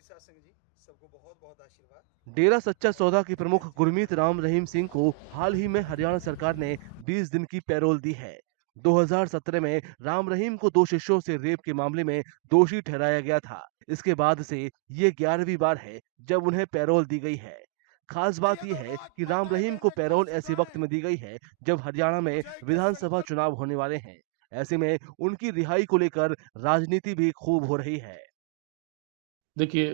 हमारे साथ संग जी, सबको बहुत बहुत आशीर्वाद। डेरा सच्चा सौदा के प्रमुख गुरमीत राम रहीम सिंह को हाल ही में हरियाणा सरकार ने 20 दिन की पैरोल दी है। 2017 में राम रहीम को 2 शिष्यों से रेप के मामले में दोषी ठहराया गया था। इसके बाद से ये 11वीं बार है जब उन्हें पैरोल दी गई है। खास बात यह है कि राम रहीम को पैरोल ऐसे वक्त में दी गई है जब हरियाणा में विधानसभा चुनाव होने वाले हैं। ऐसे में उनकी रिहाई को लेकर राजनीति भी खूब हो रही है। देखिए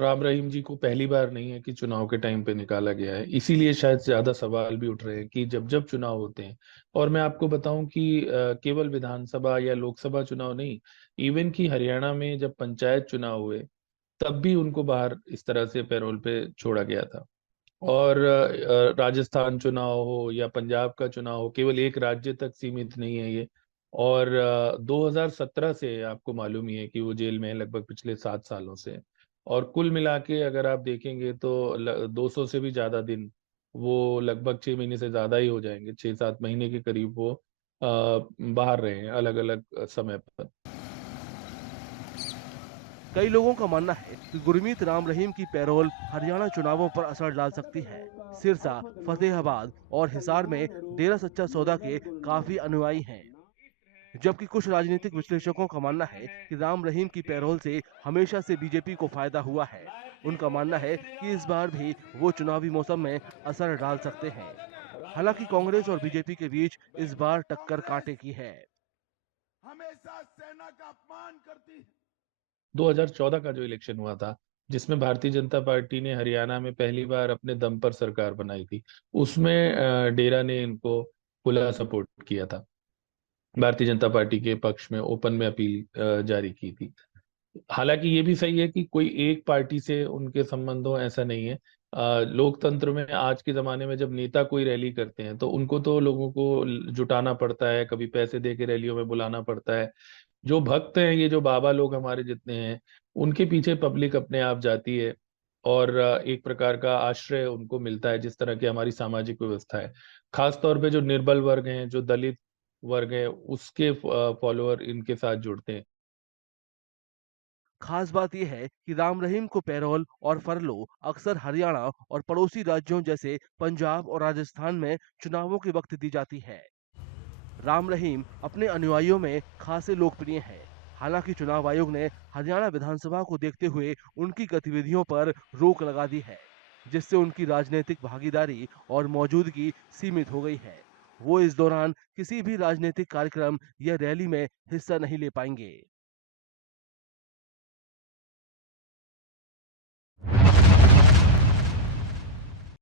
राम रहीम जी को पहली बार नहीं है कि चुनाव के टाइम पे निकाला गया है, इसीलिए शायद ज्यादा सवाल भी उठ रहे हैं कि जब जब चुनाव होते हैं। और मैं आपको बताऊं कि केवल विधानसभा या लोकसभा चुनाव नहीं, इवन कि हरियाणा में जब पंचायत चुनाव हुए तब भी उनको बाहर इस तरह से पैरोल पे छोड़ा गया था। और राजस्थान चुनाव हो या पंजाब का चुनाव हो, केवल एक राज्य तक सीमित नहीं है ये। और 2017 से आपको मालूम ही है कि वो जेल में है लगभग पिछले 7 सालों से। और कुल मिला के अगर आप देखेंगे तो 200 से भी ज्यादा दिन, वो लगभग 6 महीने से ज्यादा ही हो जाएंगे, 6-7 महीने के करीब वो बाहर रहे हैं अलग अलग समय पर। कई लोगों का मानना है कि गुरमीत राम रहीम की पैरोल हरियाणा चुनावों पर असर डाल सकती है। सिरसा, फतेहाबाद और हिसार में डेरा सच्चा सौदा के काफी अनुयायी हैं, जबकि कुछ राजनीतिक विश्लेषकों का मानना है कि राम रहीम की पैरोल से हमेशा से बीजेपी को फायदा हुआ है। उनका मानना है कि इस बार भी वो चुनावी मौसम में असर डाल सकते हैं। हालांकि कांग्रेस और बीजेपी के बीच इस बार टक्कर कांटे की है। हमेशा सेना का अपमान करती है। 2014 का जो इलेक्शन हुआ था, जिसमें भारतीय जनता पार्टी ने हरियाणा में पहली बार अपने दम पर सरकार बनाई थी, उसमें डेरा ने इनको खुला सपोर्ट किया था। भारतीय जनता पार्टी के पक्ष में ओपन में अपील जारी की थी। हालांकि ये भी सही है कि कोई एक पार्टी से उनके संबंध हो, ऐसा नहीं है। लोकतंत्र में आज के जमाने में जब नेता कोई रैली करते हैं तो उनको तो लोगों को जुटाना पड़ता है, कभी पैसे दे के रैलियों में बुलाना पड़ता है। जो भक्त हैं, ये जो बाबा लोग हमारे जितने हैं, उनके पीछे पब्लिक अपने आप जाती है। और एक प्रकार का आश्रय उनको मिलता है, जिस तरह की हमारी सामाजिक व्यवस्था है। खास तौर पे जो निर्बल वर्ग हैं, जो दलित वर्ग है, उसके फॉलोअर इनके साथ जुड़ते हैं। खास बात यह है कि राम रहीम को पैरोल और फरलो अक्सर हरियाणा और पड़ोसी राज्यों जैसे पंजाब और राजस्थान में चुनावों के वक्त दी जाती है। राम रहीम अपने अनुयायियों में खासे लोकप्रिय हैं। हालांकि चुनाव आयोग ने हरियाणा विधानसभा को देखते हुए उनकी गतिविधियों पर रोक लगा दी है, जिससे उनकी राजनीतिक भागीदारी और मौजूदगी सीमित हो गई है। वो इस दौरान किसी भी राजनीतिक कार्यक्रम या रैली में हिस्सा नहीं ले पाएंगे।